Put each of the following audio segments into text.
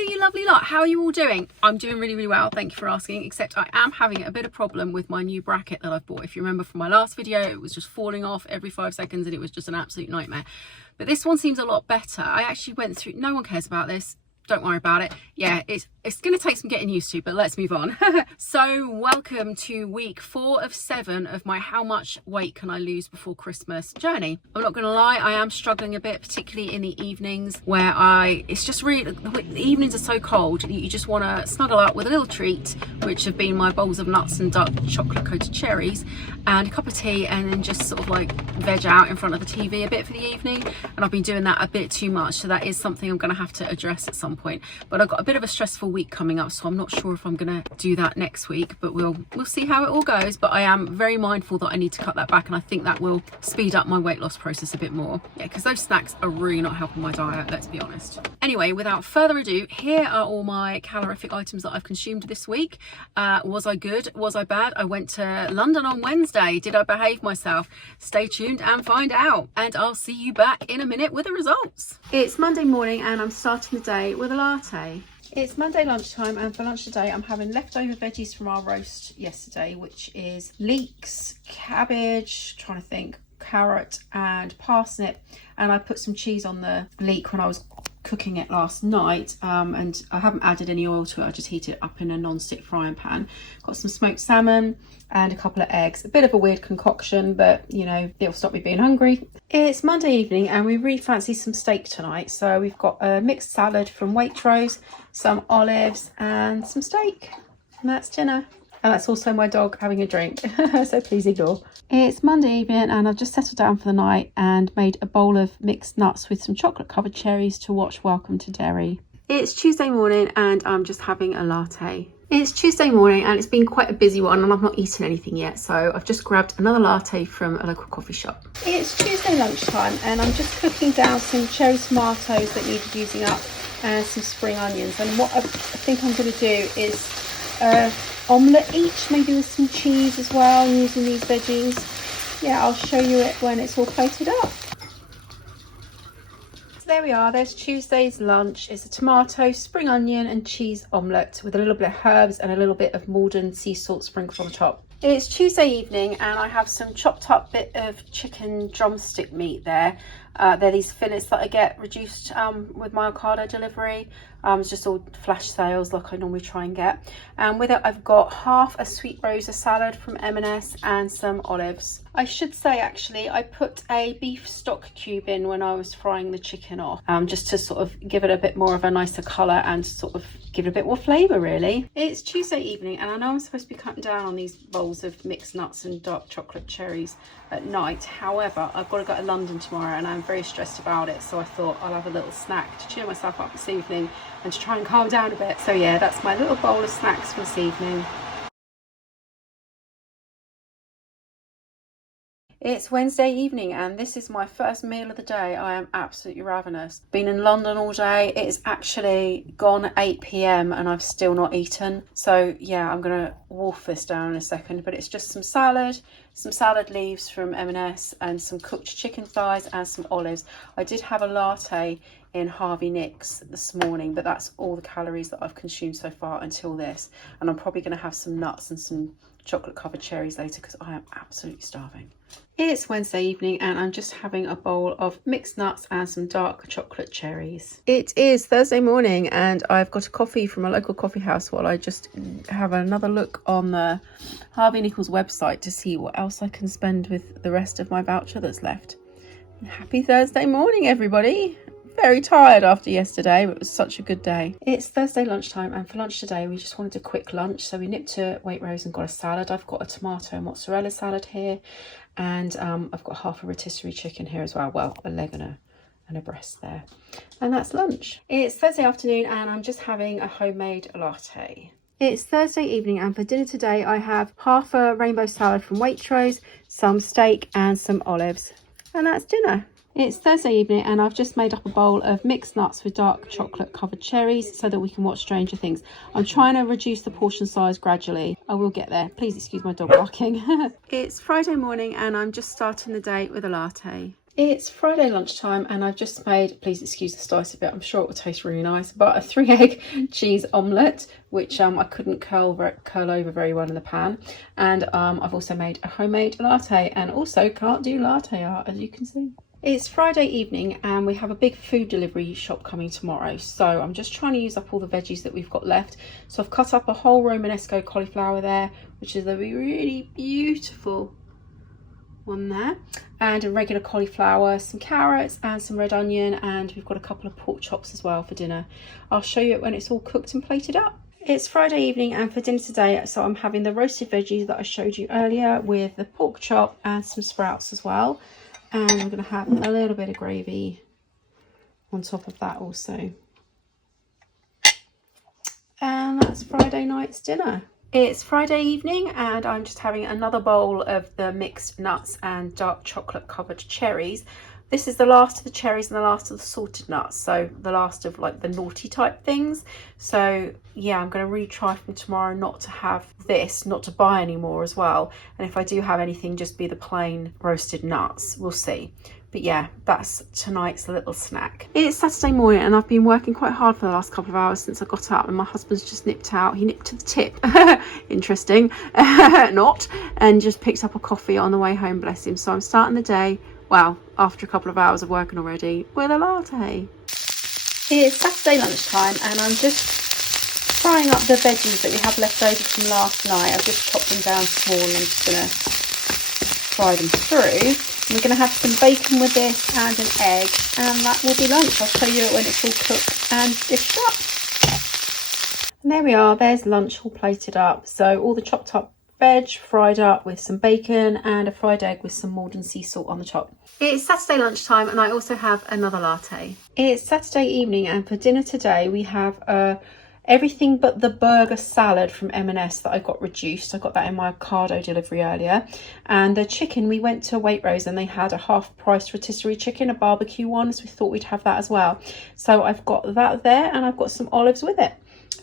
Hello, you lovely lot. How are you all doing? I'm doing really well. Thank you for asking, except I am having a bit of problem with my new bracket that I've bought. If you remember from my last video, it was just falling off every 5 seconds and it was just an absolute nightmare. But this one seems a lot better. I actually went through, no one cares about this. Don't worry about it. Yeah, it's going to take some getting used to, but let's move on. So welcome to week 4 of 7 of my how much weight can I lose before Christmas journey. I'm not going to lie, I am struggling a bit, particularly in the evenings where it's just really, the evenings are so cold, you just want to snuggle up with a little treat, which have been my bowls of nuts and dark chocolate coated cherries and a cup of tea, and then just sort of like veg out in front of the TV a bit for the evening. And I've been doing that a bit too much, so that is something I'm going to have to address at some point. But I've got a bit of a stressful week coming up, so I'm not sure if I'm gonna do that next week, but we'll see how it all goes. But I am very mindful that I need to cut that back, and I think that will speed up my weight loss process a bit more. Yeah, because those snacks are really not helping my diet, let's be honest. Anyway, without further ado, here are all my calorific items that I've consumed this week. Was I good? Was I bad? I went to London on Wednesday. Did I behave myself? Stay tuned and find out, and I'll see you back in a minute with the results. It's Monday morning and I'm starting the day with a latte. It's Monday lunchtime, and for lunch today I'm having leftover veggies from our roast yesterday, which is leeks, cabbage, trying to think, carrot and parsnip, and I put some cheese on the leek when I was cooking it last night, and I haven't added any oil to it. I just heat it up in a non-stick frying pan. Got some smoked salmon and a couple of eggs. A bit of a weird concoction, but you know, it'll stop me being hungry. It's Monday evening and we really fancy some steak tonight, so we've got a mixed salad from Waitrose, some olives and some steak, and that's dinner. And that's also my dog having a drink, so please ignore. It's Monday evening and I've just settled down for the night and made a bowl of mixed nuts with some chocolate covered cherries to watch Welcome to Derry. It's Tuesday morning and I'm just having a latte. It's Tuesday morning and it's been quite a busy one, and I've not eaten anything yet, so I've just grabbed another latte from a local coffee shop. It's Tuesday lunchtime and I'm just cooking down some cherry tomatoes that needed using up and some spring onions. And what I think I'm going to do is omelette each, maybe with some cheese as well, using these veggies. Yeah, I'll show you it when it's all plated up. So there we are, there's Tuesday's lunch. It's a tomato, spring onion and cheese omelette with a little bit of herbs and a little bit of Maldon sea salt sprinkled on top. It's Tuesday evening and I have some chopped up bit of chicken drumstick meat there. They're these fillets that I get reduced with my Ocado delivery. It's just all flash sales like I normally try and get. And with it I've got half a sweet rosa salad from M&S and some olives. I should say actually I put a beef stock cube in when I was frying the chicken off, just to sort of give it a bit more of a nicer colour and sort of give it a bit more flavour really. It's Tuesday evening and I know I'm supposed to be cutting down on these bowls of mixed nuts and dark chocolate cherries at night. However, I've got to go to London tomorrow and I'm very stressed about it, so I thought I'll have a little snack to cheer myself up this evening and to try and calm down a bit. So yeah, that's my little bowl of snacks for this evening. It's Wednesday evening and this is my first meal of the day. I am absolutely ravenous. Been in London all day. It's actually gone 8 p.m. and I've still not eaten. So yeah, I'm gonna wolf this down in a second, but it's just some salad leaves from M&S and some cooked chicken thighs and some olives. I did have a latte in Harvey Nichols this morning, but that's all the calories that I've consumed so far until this. And I'm probably gonna have some nuts and some chocolate covered cherries later because I am absolutely starving. It's Wednesday evening and I'm just having a bowl of mixed nuts and some dark chocolate cherries. It is Thursday morning and I've got a coffee from a local coffee house while I just have another look on the Harvey Nichols website to see what else I can spend with the rest of my voucher that's left. Happy Thursday morning, everybody. Very tired after yesterday, but it was such a good day. It's Thursday lunchtime and for lunch today we just wanted a quick lunch, so we nipped to Waitrose and got a salad. I've got a tomato and mozzarella salad here, and I've got half a rotisserie chicken here as well a leg and a breast there, and that's lunch. It's Thursday afternoon and I'm just having a homemade latte. It's Thursday evening and for dinner today I have half a rainbow salad from Waitrose, some steak and some olives, and that's dinner. It's Thursday evening and I've just made up a bowl of mixed nuts with dark chocolate covered cherries so that we can watch Stranger Things. I'm trying to reduce the portion size gradually. I will get there. Please excuse my dog barking. It's Friday morning and I'm just starting the day with a latte. It's Friday lunchtime and I've just made, please excuse the spice a bit, I'm sure it will taste really nice, but a 3-egg cheese omelette, which I couldn't curl over very well in the pan. And I've also made a homemade latte, and also can't do latte art, as you can see. It's Friday evening and we have a big food delivery shop coming tomorrow, so I'm just trying to use up all the veggies that we've got left. So I've cut up a whole Romanesco cauliflower there, which is a really beautiful one there, and a regular cauliflower, some carrots and some red onion, and we've got a couple of pork chops as well for dinner. I'll show you it when it's all cooked and plated up. It's Friday evening and for dinner today, so I'm having the roasted veggies that I showed you earlier with the pork chop and some sprouts as well, and I'm going to have a little bit of gravy on top of that also. And that's Friday night's dinner. It's Friday evening and I'm just having another bowl of the mixed nuts and dark chocolate covered cherries. This is the last of the cherries and the last of the salted nuts, so the last of like the naughty type things. So yeah, I'm going to really try from tomorrow not to have this, not to buy any more as well. And if I do have anything, just be the plain roasted nuts. We'll see. But yeah, that's tonight's little snack. It's Saturday morning and I've been working quite hard for the last couple of hours since I got up, and my husband's just nipped out. He nipped to the tip. Interesting. Not. And just picked up a coffee on the way home, bless him. So I'm starting the day, well, after a couple of hours of working already, with a latte. It's Saturday lunchtime and I'm just frying up the veggies that we have left over from last night. I've just chopped them down small and I'm just going to fry them through. We're going to have some bacon with this and an egg, and that will be lunch. I'll show you it when it's all cooked and dished up. And there we are, there's lunch all plated up. So all the chopped up veg fried up with some bacon and a fried egg with some Maldon sea salt on the top. It's Saturday lunchtime and I also have another latte. It's Saturday evening and for dinner today we have everything but the burger salad from M&S that I got reduced. I got that in my Ocado delivery earlier. And the chicken, we went to Waitrose and they had a half price rotisserie chicken, a barbecue one, so we thought we'd have that as well. So I've got that there and I've got some olives with it.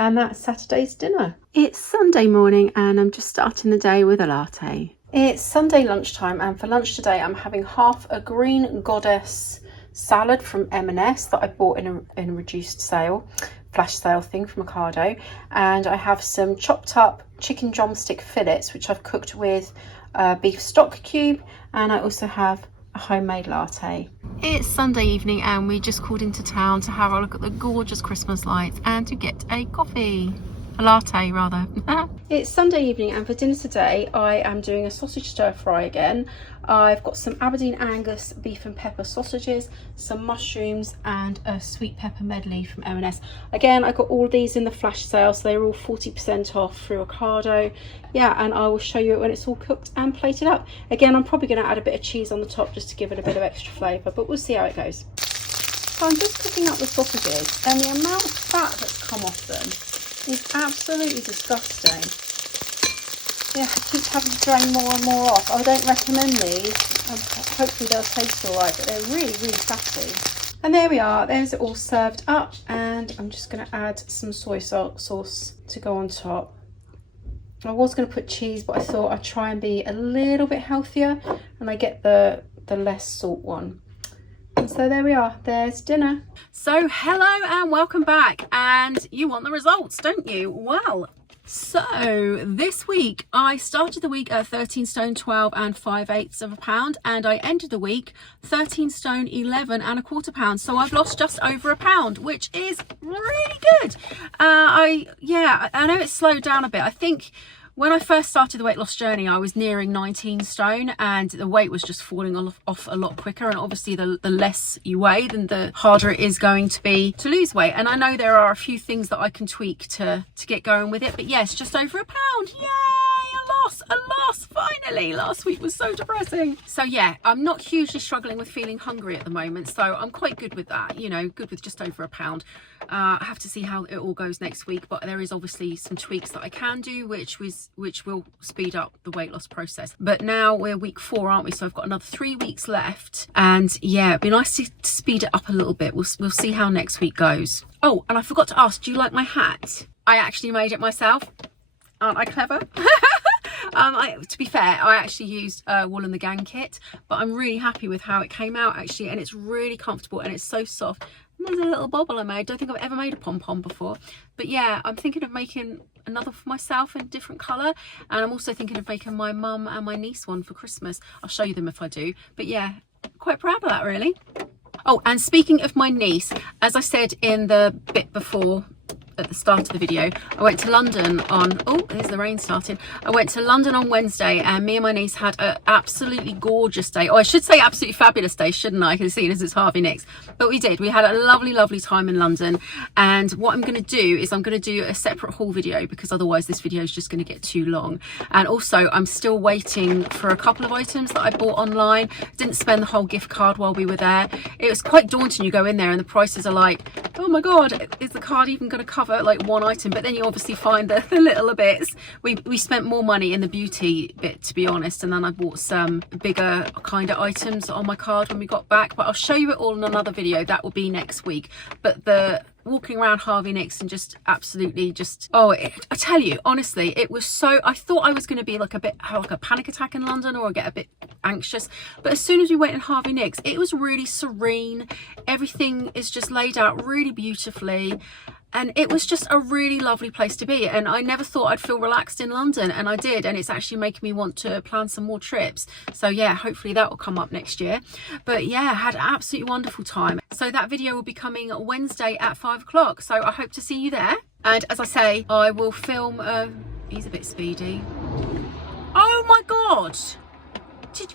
And that's Saturday's dinner. It's Sunday morning and I'm just starting the day with a latte. It's Sunday lunchtime and for lunch today I'm having half a green goddess salad from M&S that I bought in a reduced sale. Flash sale thing from Ocado, and I have some chopped up chicken drumstick fillets which I've cooked with beef stock cube, and I also have a homemade latte. It's Sunday evening and we just called into town to have a look at the gorgeous Christmas lights and to get a coffee. A latte rather. It's Sunday evening and for dinner today I am doing a sausage stir fry again. I've got some Aberdeen Angus beef and pepper sausages, some mushrooms and a sweet pepper medley from M&S. Again, I got all these in the flash sale, so they're all 40% off through Ocado. Yeah, and I will show you it when it's all cooked and plated up. Again, I'm probably going to add a bit of cheese on the top just to give it a bit of extra flavour, but we'll see how it goes. So I'm just cooking up the sausages and the amount of fat that's come off them is absolutely disgusting. Yeah, I keep having to drain more and more off. I don't recommend these. Hopefully they'll taste alright, but they're really, really fatty. And there we are, there's it all served up, and I'm just going to add some soy sauce to go on top. I was going to put cheese, but I thought I'd try and be a little bit healthier, and I get the less salt one. And so there we are, there's dinner. So hello and welcome back, and you want the results, don't you? Well, so this week I started the week at 13 stone 12 and 5/8 of a pound, and I ended the week 13 stone 11 and a quarter pound. So I've lost just over a pound, which is really good. I know it's slowed down a bit. I think when I first started the weight loss journey, I was nearing 19 stone and the weight was just falling off a lot quicker. And obviously the less you weigh, then the harder it is going to be to lose weight. And I know there are a few things that I can tweak to get going with it. But yes, just over a pound. Yay! A loss, finally. Last week was so depressing. So yeah, I'm not hugely struggling with feeling hungry at the moment. So I'm quite good with that, you know, good with just over a pound. I have to see how it all goes next week, but there is obviously some tweaks that I can do which will speed up the weight loss process. But now we're week 4, aren't we? So I've got another 3 weeks left, and yeah, it'd be nice to speed it up a little bit. We'll see how next week goes. Oh, and I forgot to ask, do you like my hat? I actually made it myself. Aren't I clever? To be fair, I actually used Wool and the Gang kit, but I'm really happy with how it came out actually, and it's really comfortable and it's so soft. And there's a little bobble I made. Don't think I've ever made a pom-pom before, but yeah, I'm thinking of making another for myself in a different colour, and I'm also thinking of making my mum and my niece one for Christmas. I'll show you them if I do, but yeah, quite proud of that really. Oh, and speaking of my niece, as I said in the bit before at the start of the video, I went to London on, oh, there's the rain starting. I went to London on Wednesday, and me and my niece had an absolutely gorgeous day. Oh, I should say absolutely fabulous day, shouldn't I? Because seeing as it's Harvey Nichols. But we did. We had a lovely, lovely time in London. And what I'm going to do is I'm going to do a separate haul video, because otherwise this video is just going to get too long. And also I'm still waiting for a couple of items that I bought online. Didn't spend the whole gift card while we were there. It was quite daunting. You go in there and the prices are like, oh my God, is the card even going to cover like one item? But then you obviously find the little bits. We spent more money in the beauty bit, to be honest, and then I bought some bigger kind of items on my card when we got back, but I'll show you it all in another video. That will be next week. But the walking around Harvey Nichols and just absolutely just, oh, I tell you honestly, it was so, I thought I was going to be like a bit, have like a panic attack in London or get a bit anxious, but as soon as we went in Harvey Nichols, it was really serene. Everything is just laid out really beautifully, and it was just a really lovely place to be. And I never thought I'd feel relaxed in London, and I did, and it's actually making me want to plan some more trips. So yeah, hopefully that will come up next year. But yeah, I had an absolutely wonderful time. So that video will be coming Wednesday at 5 o'clock, so I hope to see you there. And as I say, I will film, he's a bit speedy. Oh my God, did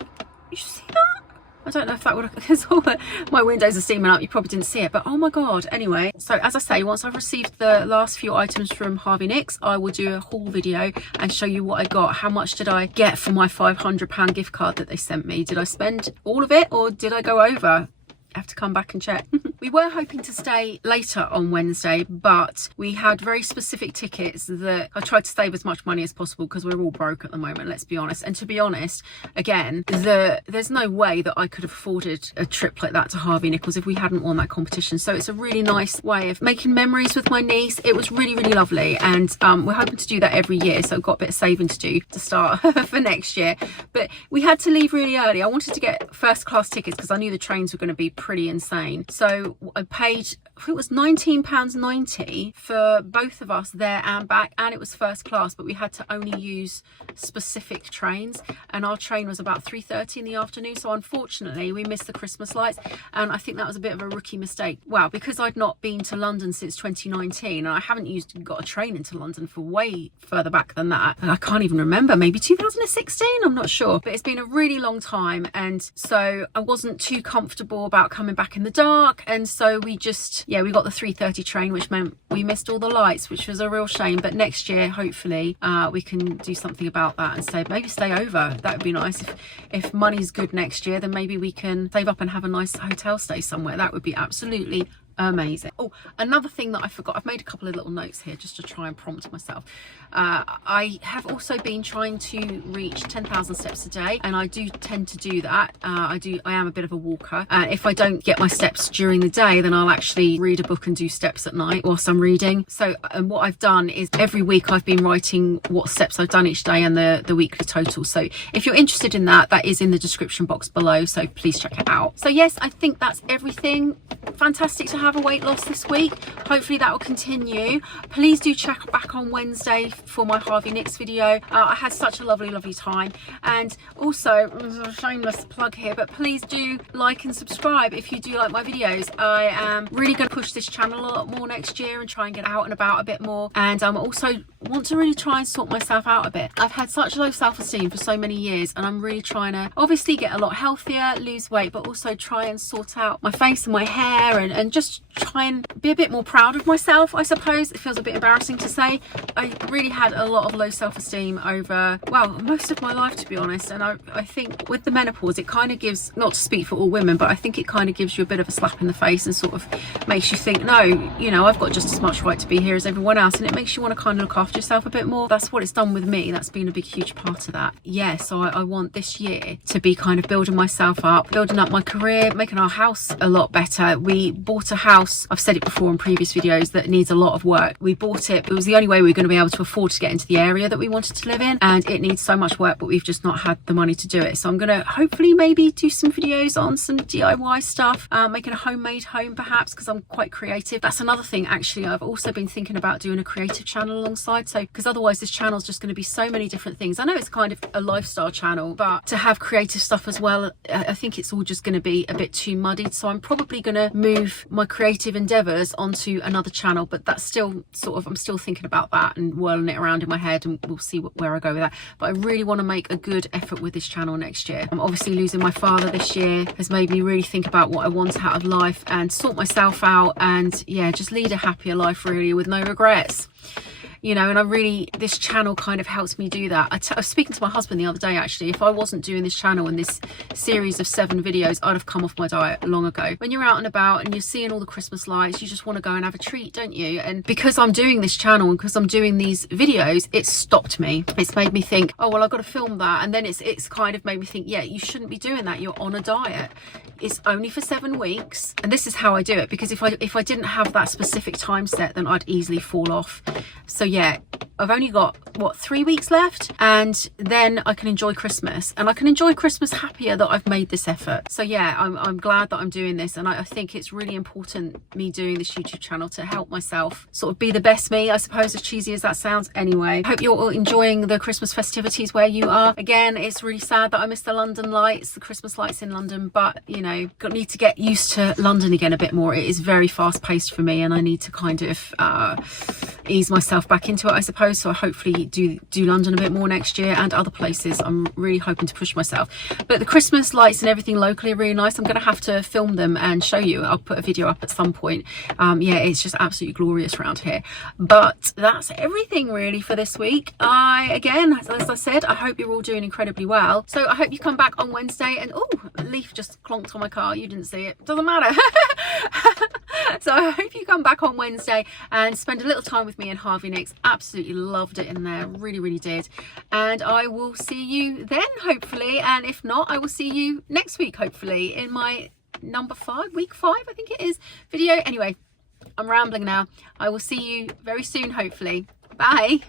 you see that? I don't know if that would, because all my windows are steaming up, you probably didn't see it, but oh my God. Anyway, so as I say, once I've received the last few items from Harvey Nichols, I will do a haul video and show you what I got. How much did I get for my £500 gift card that they sent me? Did I spend all of it, or did I go over? I have to come back and check. We were hoping to stay later on Wednesday, but we had very specific tickets that I tried to save as much money as possible, because we're all broke at the moment, let's be honest. And to be honest, again, there's no way that I could have afforded a trip like that to Harvey Nichols if we hadn't won that competition. So it's a really nice way of making memories with my niece. It was really, really lovely, and we're hoping to do that every year, so I've got a bit of saving to do to start for next year. But we had to leave really early. I wanted to get first class tickets because I knew the trains were going to be pretty insane. So I paid, I think it was £19.90 for both of us there and back, and it was first class, but we had to only use specific trains, and our train was about 3:30 in the afternoon. So unfortunately we missed the Christmas lights, and I think that was a bit of a rookie mistake. Wow, because I'd not been to London since 2019, and I haven't got a train into London for way further back than that, and I can't even remember, maybe 2016, I'm not sure. But it's been a really long time, and so I wasn't too comfortable about coming back in the dark, and so we just, yeah, we got the 3:30 train, which meant we missed all the lights, which was a real shame. But next year, hopefully, we can do something about that and maybe stay over. That would be nice. If money's good next year, then maybe we can save up and have a nice hotel stay somewhere. That would be absolutely amazing. Oh, another thing that I forgot, I've made a couple of little notes here just to try and prompt myself. I have also been trying to reach 10,000 steps a day, and I do tend to do that. I am a bit of a walker, and if I don't get my steps during the day, then I'll actually read a book and do steps at night whilst I'm reading. So and what I've done is every week I've been writing what steps I've done each day and the weekly total. So if you're interested in that, that is in the description box below, so please check it out. So yes, I think that's everything. Fantastic to have a weight loss this week. Hopefully that will continue. Please do check back on Wednesday for my Harvey Nichols video. I had such a lovely time, and also a shameless plug here, but please do like and subscribe if you do like my videos. I am really going to push this channel a lot more next year and try and get out and about a bit more, and also want to really try and sort myself out a bit. I've had such low self-esteem for so many years, and I'm really trying to obviously get a lot healthier, lose weight, but also try and sort out my face and my hair, and just try and be a bit more proud of myself, I suppose. It feels a bit embarrassing to say. I really had a lot of low self-esteem over, well, most of my life, to be honest, and I think with the menopause, it kind of gives, not to speak for all women, but I think it kind of gives you a bit of a slap in the face and sort of makes you think, no, you know, I've got just as much right to be here as everyone else, and it makes you want to kind of look after yourself a bit more. That's what it's done with me. That's been a big, huge part of that. Yeah, so I want this year to be kind of building myself up, building up my career, making our house a lot better. We bought a house house. I've said it before in previous videos that needs a lot of work. We bought it. It was the only way we were going to be able to afford to get into the area that we wanted to live in, and it needs so much work, but we've just not had the money to do it. So I'm going to hopefully maybe do some videos on some DIY stuff, making a homemade home perhaps, because I'm quite creative. That's another thing actually. I've also been thinking about doing a creative channel alongside, so because otherwise this channel is just going to be so many different things. I know it's kind of a lifestyle channel, but to have creative stuff as well, I think it's all just going to be a bit too muddied. So I'm probably going to move my creative endeavors onto another channel, but that's still sort of, I'm still thinking about that and whirling it around in my head, and we'll see where I go with that. But I really want to make a good effort with this channel next year. I'm obviously losing my father this year has made me really think about what I want out of life and sort myself out, and yeah, just lead a happier life really with no regrets. You know, and I really, this channel kind of helps me do that. I was speaking to my husband the other day actually. If I wasn't doing this channel and this series of 7 videos, I'd have come off my diet long ago. When you're out and about and you're seeing all the Christmas lights, you just want to go and have a treat, don't you? And because I'm doing this channel and because I'm doing these videos, it's stopped me. It's made me think, oh well, I've got to film that. And then it's kind of made me think, yeah, you shouldn't be doing that. You're on a diet. It's only for 7 weeks, and this is how I do it, because if I didn't have that specific time set, then I'd easily fall off. So yeah, I've only got what, 3 weeks left, and then I can enjoy Christmas, and I can enjoy Christmas happier that I've made this effort. So yeah, I'm glad that I'm doing this, and I think it's really important me doing this YouTube channel to help myself sort of be the best me, I suppose, as cheesy as that sounds. Anyway, hope you're all enjoying the Christmas festivities where you are. Again, it's really sad that I missed the London lights, the Christmas lights in London, but you know, need to get used to London again a bit more. It is very fast paced for me, and I need to kind of ease myself back into it, I suppose. So I hopefully do London a bit more next year, and other places. I'm really hoping to push myself. But the Christmas lights and everything locally are really nice. I'm going to have to film them and show you. I'll put a video up at some point. Yeah, it's just absolutely glorious around here. But that's everything really for this week. Again, as I said, I hope you're all doing incredibly well. So I hope you come back on Wednesday, and oh, a leaf just clonked on my car. You didn't see it. Doesn't matter. So I hope you come back on Wednesday and spend a little time with me and Harvey Nichols. Absolutely loved it in there, really did. And I will see you then, hopefully, and if not, I will see you next week, hopefully, in my week 5 I think it is, video. Anyway, I'm rambling now. I will see you very soon, hopefully. Bye.